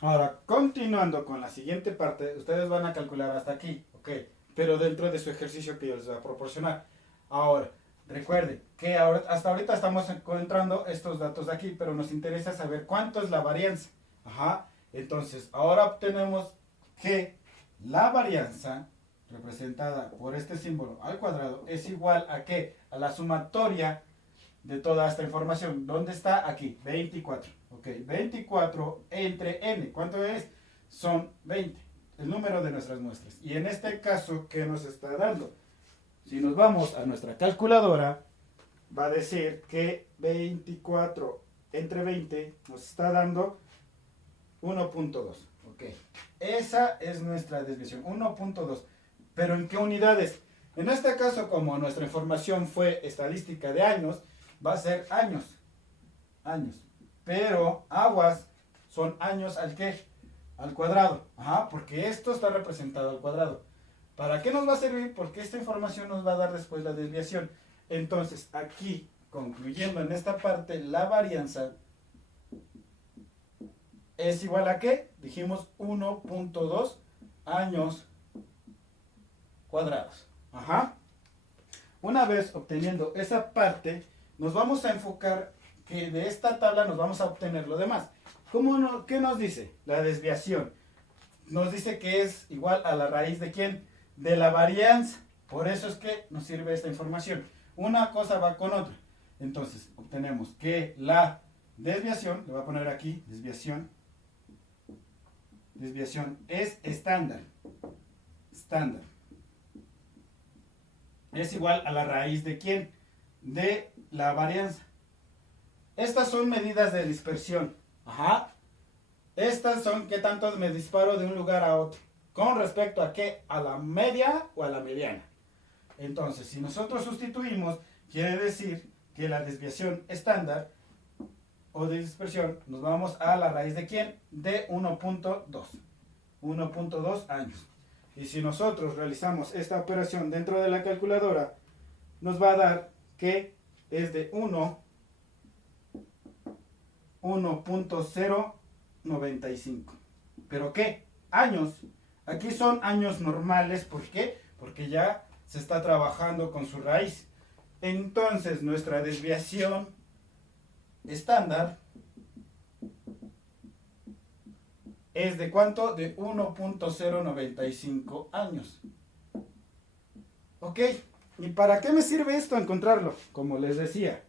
Ahora, continuando con la siguiente parte, ustedes van a calcular hasta aquí, ¿ok? Pero dentro de su ejercicio que yo les voy a proporcionar. Ahora, recuerden que hasta ahorita estamos encontrando estos datos de aquí, pero nos interesa saber cuánto es la varianza. Ajá. Entonces, ahora obtenemos que la varianza representada por este símbolo al cuadrado es igual a ¿qué? A la sumatoria de toda esta información. ¿Dónde está? Aquí, 24. Ok, 24 entre n. ¿Cuánto es? Son 20. El número de nuestras muestras. Y en este caso, ¿qué nos está dando? Si nos vamos a nuestra calculadora, va a decir que 24 entre 20 nos está dando 1.2. Ok, esa es nuestra desviación, 1.2. ¿Pero en qué unidades? En este caso, como nuestra información fue estadística de años, va a ser años. Años. Pero aguas son años al qué? Al cuadrado. Ajá, porque esto está representado al cuadrado. ¿Para qué nos va a servir? Porque esta información nos va a dar después la desviación. Entonces, aquí, concluyendo en esta parte, la varianza es igual a ¿qué? Dijimos 1.2 años cuadrados. Ajá. Una vez obteniendo esa parte, nos vamos a enfocar que de esta tabla nos vamos a obtener lo demás. ¿Qué nos dice? La desviación. Nos dice que es igual a la raíz de ¿quién? De la varianza. Por eso es que nos sirve esta información. Una cosa va con otra. Entonces, obtenemos que la desviación, le voy a poner aquí, desviación es estándar. Estándar. Es igual a la raíz de ¿quién? De la varianza. Estas son medidas de dispersión. Ajá. Estas son qué tanto me disparo de un lugar a otro. ¿Con respecto a qué? ¿A la media o a la mediana? Entonces, si nosotros sustituimos, quiere decir que la desviación estándar o de dispersión, nos vamos a la raíz de ¿quién? De 1.2. 1.2 años. Y si nosotros realizamos esta operación dentro de la calculadora, nos va a dar que es de 1.095. ¿Pero qué? Años. Aquí son años normales. ¿Por qué? Porque ya se está trabajando con su raíz. Entonces, nuestra desviación estándar es de ¿cuánto? De 1.095 años. ¿Ok? ¿Y para qué me sirve esto encontrarlo? Como les decía,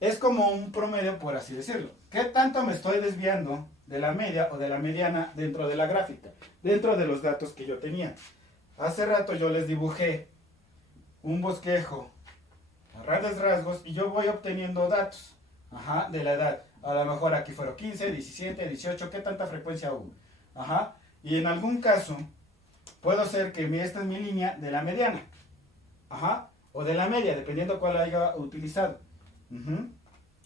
es como un promedio, por así decirlo. ¿Qué tanto me estoy desviando de la media o de la mediana dentro de la gráfica? Dentro de los datos que yo tenía. Hace rato yo les dibujé un bosquejo a grandes rasgos y yo voy obteniendo datos, ajá, de la edad. A lo mejor aquí fueron 15, 17, 18, ¿qué tanta frecuencia hubo? Ajá. Y en algún caso, puedo ser que esta es mi línea de la mediana. Ajá. O de la media, dependiendo cuál haya utilizado.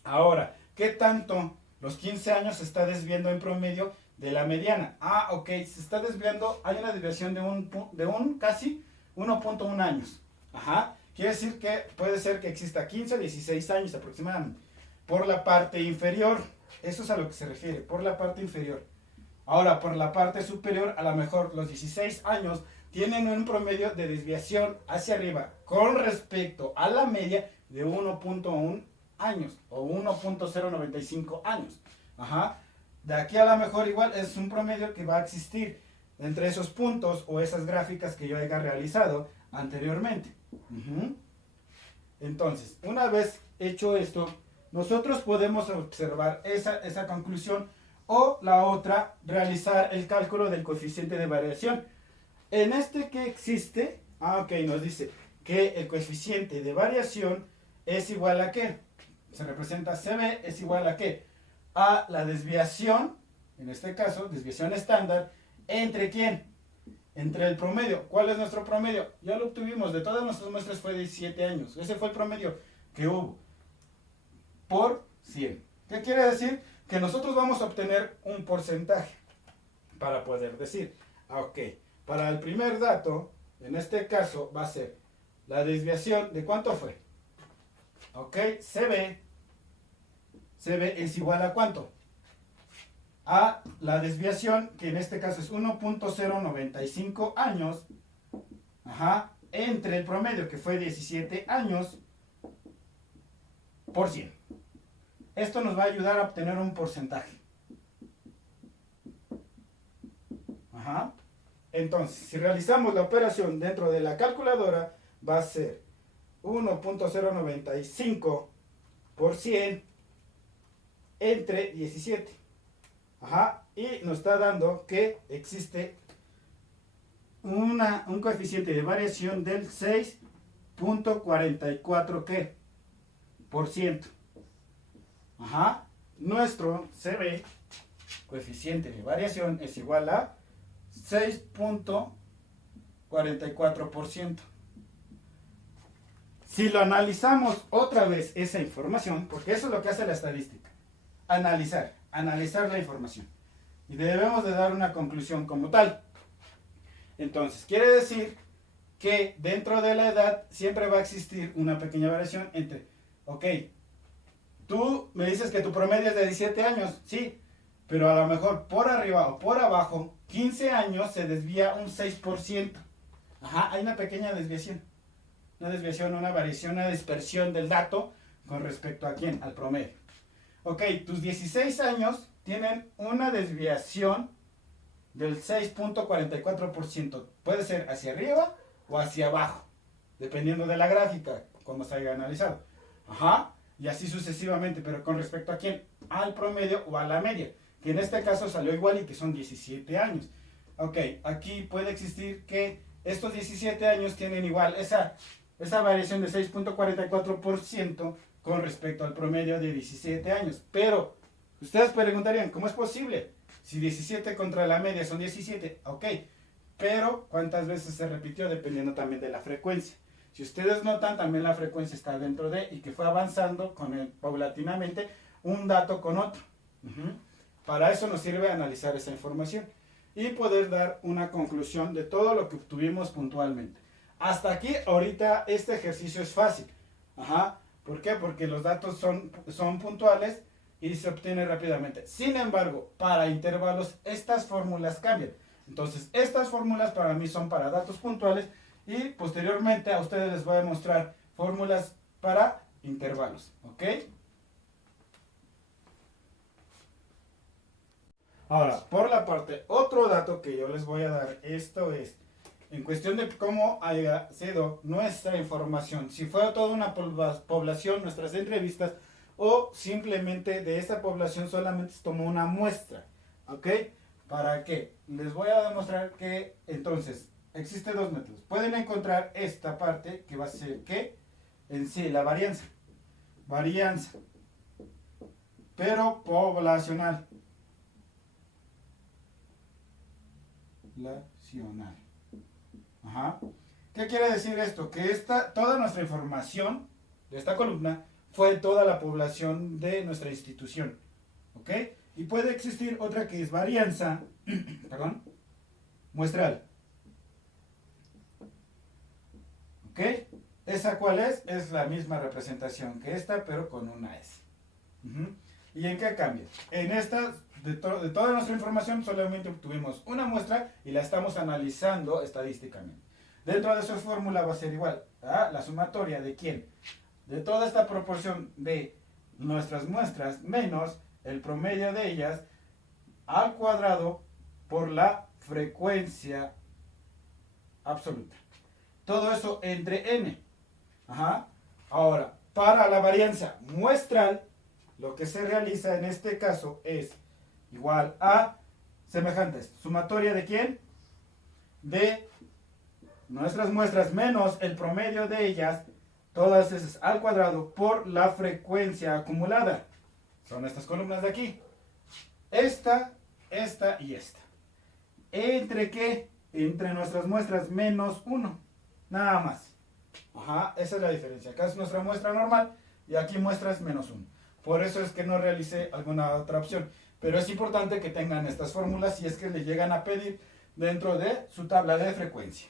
Ahora, ¿qué tanto los 15 años se está desviando en promedio de la mediana? Ah, ok, se está desviando, hay una desviación de un casi 1.1 años. Ajá. Quiere decir que puede ser que exista 15, 16 años aproximadamente. Por la parte inferior, eso es a lo que se refiere, por la parte inferior. Ahora, por la parte superior, a lo mejor los 16 años tienen un promedio de desviación hacia arriba con respecto a la media de 1.1 años o 1.095 años. Ajá. De aquí a lo mejor igual es un promedio que va a existir entre esos puntos o esas gráficas que yo haya realizado anteriormente. Entonces, una vez hecho esto, nosotros podemos observar esa conclusión o la otra, realizar el cálculo del coeficiente de variación. En este que existe, ok, nos dice que el coeficiente de variación es igual a ¿qué? Se representa CB es igual a ¿qué? A la desviación, en este caso, desviación estándar, ¿entre quién? Entre el promedio. ¿Cuál es nuestro promedio? Ya lo obtuvimos, de todas nuestras muestras fue 17 años. Ese fue el promedio que hubo por 100. ¿Qué quiere decir? Que nosotros vamos a obtener un porcentaje para poder decir, ok, para el primer dato, en este caso va a ser la desviación, ¿de cuánto fue? Ok, CB es igual a ¿cuánto? a la desviación, que en este caso es 1.095 años, entre el promedio, que fue 17 años, por 100. Esto nos va a ayudar a obtener un porcentaje. Entonces, si realizamos la operación dentro de la calculadora, va a ser 1.095 por 100 entre 17. Y nos está dando que existe un coeficiente de variación del 6.44 ¿qué? Por ciento. Nuestro CB, coeficiente de variación, es igual a 6.44%. Si lo analizamos otra vez esa información, porque eso es lo que hace la estadística, analizar la información. Y debemos de dar una conclusión como tal. Entonces, quiere decir que dentro de la edad siempre va a existir una pequeña variación entre, ok, tú me dices que tu promedio es de 17 años, sí, pero a lo mejor por arriba o por abajo, 15 años se desvía un 6%. Hay una pequeña desviación. Una variación, una dispersión del dato con respecto a quién, al promedio. Ok, tus 16 años tienen una desviación del 6.44%. Puede ser hacia arriba o hacia abajo, dependiendo de la gráfica, como se haya analizado. Y así sucesivamente, pero con respecto a quién, al promedio o a la media, que en este caso salió igual y que son 17 años. Ok, aquí puede existir que estos 17 años tienen igual esa variación de 6.44% con respecto al promedio de 17 años. Pero ustedes preguntarían, ¿cómo es posible? Si 17 contra la media son 17, ok. Pero ¿cuántas veces se repitió? Dependiendo también de la frecuencia. Si ustedes notan, también la frecuencia está dentro de, y que fue avanzando paulatinamente un dato con otro. Para eso nos sirve analizar esa información y poder dar una conclusión de todo lo que obtuvimos puntualmente. Hasta aquí, ahorita, este ejercicio es fácil. ¿Por qué? Porque los datos son puntuales y se obtiene rápidamente. Sin embargo, para intervalos, estas fórmulas cambian. Entonces, estas fórmulas para mí son para datos puntuales y posteriormente a ustedes les voy a mostrar fórmulas para intervalos. ¿Ok? Ahora, por la parte, otro dato que yo les voy a dar, esto es, en cuestión de cómo haya sido nuestra información, si fue toda una población, nuestras entrevistas, o simplemente de esta población solamente se tomó una muestra, ¿ok? ¿Para qué? Les voy a demostrar que, entonces, existen dos métodos. Pueden encontrar esta parte, que va a ser, ¿qué? En sí, la varianza, pero poblacional. ¿Qué quiere decir esto? Que toda nuestra información de esta columna fue toda la población de nuestra institución. ¿Ok? Y puede existir otra que es varianza, muestral. ¿Ok? ¿Esa cuál es? Es la misma representación que esta, pero con una S. ¿Y en qué cambia? En esta, de toda nuestra información, solamente obtuvimos una muestra y la estamos analizando estadísticamente. Dentro de esa fórmula va a ser igual a la sumatoria de quién, de toda esta proporción de nuestras muestras menos el promedio de ellas al cuadrado por la frecuencia absoluta. Todo eso entre n. Ahora, para la varianza muestral, lo que se realiza en este caso es igual a semejantes. ¿Sumatoria de quién? De nuestras muestras menos el promedio de ellas, todas esas al cuadrado por la frecuencia acumulada. Son estas columnas de aquí. Esta y esta. ¿Entre qué? Entre nuestras muestras menos 1. Nada más. Esa es la diferencia. Acá es nuestra muestra normal y aquí muestras menos 1. Por eso es que no realicé alguna otra opción. Pero es importante que tengan estas fórmulas si es que les llegan a pedir dentro de su tabla de frecuencia.